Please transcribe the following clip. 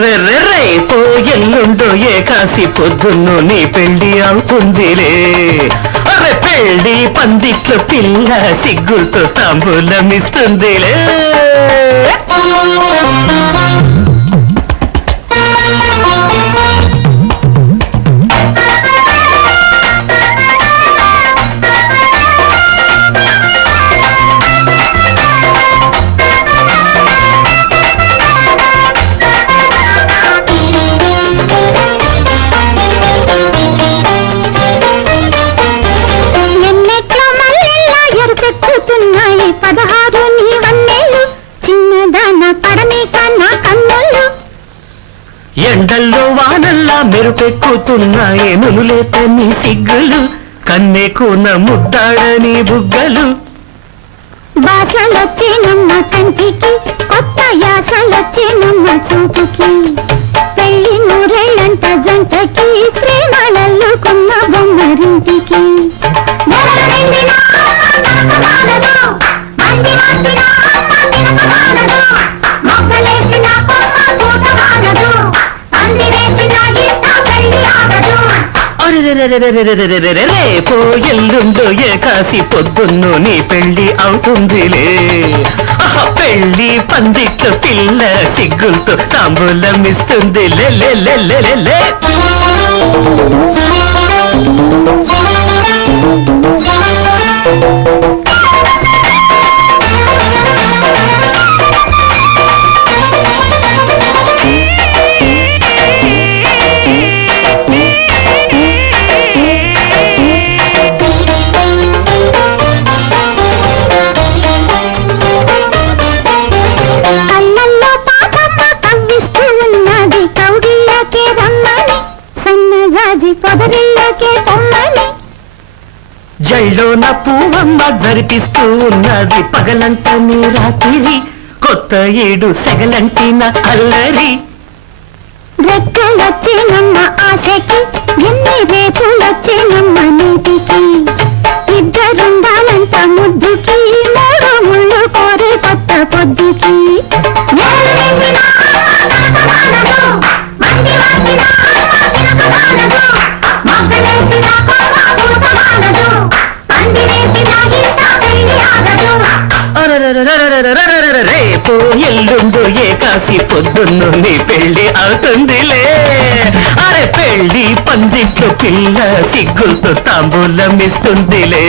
రేపో ఎల్లుండో ఏకాసి పొద్దున్ను నీ పెళ్లి అవుతుందిలే. అరే పెళ్లి పందిట్లో పిల్ల సిగ్గులతో తాంబూలమిస్తుందిలే. ఎండల్లో వానల్లా మెరుపెక్కుతున్నాయి నునులేత నీ సిగ్గులు, కన్నే కూన ముద్దాడని బుగ్గలు. బాసలొచ్చేనమ్మ కంటికి, కొత్త యాసలొచ్చేనమ్మ చూపుకి, పెళ్లి నూరేళ్ళంట జంటకి, ప్రేమలల్లుకున్న బొమ్మరింటికి. రేపో ఎల్లుండో ఏకాసి పొద్దున్ను నీ పెళ్లి అవుతుందిలే. పెళ్లి పందిట్లో పిల్ల సిగ్గులతో తాంబూలమిస్తుంది లే. జైలోన పూవమ్మ జరిపిస్తూ ఉన్నది పగలంట నీ రాత్రి, కొత్త ఏడు సెగలంటిన అల్లరి. రెక్కలొచ్చేనమ్మ ఆశకి, ఎన్ని రేపులొచ్చేనమ్మ నీటికి, ఇద్దరుండాలంట ముద్దుకి, మూడు ముళ్ళు కోరే కొత్త పొద్దుకి. రేపో ఎల్లుండో ఏకాసి పొద్దున్ను నీ పెళ్లి అవుతుందిలే. అరే పెళ్లి పందిట్లో పిల్ల సిగ్గులతో తాంబూలమిస్తుందిలే.